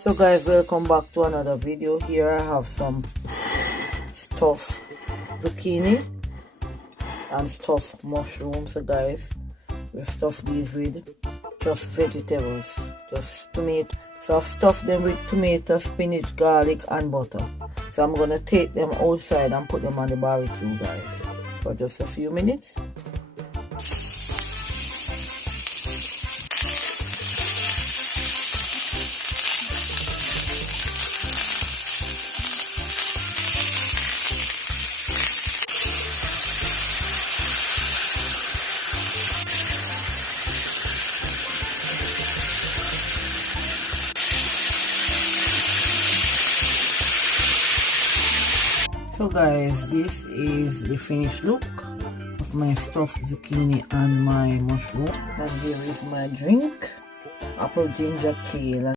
So guys, welcome back to another video. Here I have some stuffed zucchini and stuffed mushrooms. So guys, we stuff these with just vegetables, just tomato. So I've stuffed them with tomato, spinach, garlic and butter. So I'm gonna take them outside and put them on the barbecue, guys, for just a few minutes. So guys, this is the finished look of my stuffed zucchini and my mushroom. And here is my drink, apple ginger kale.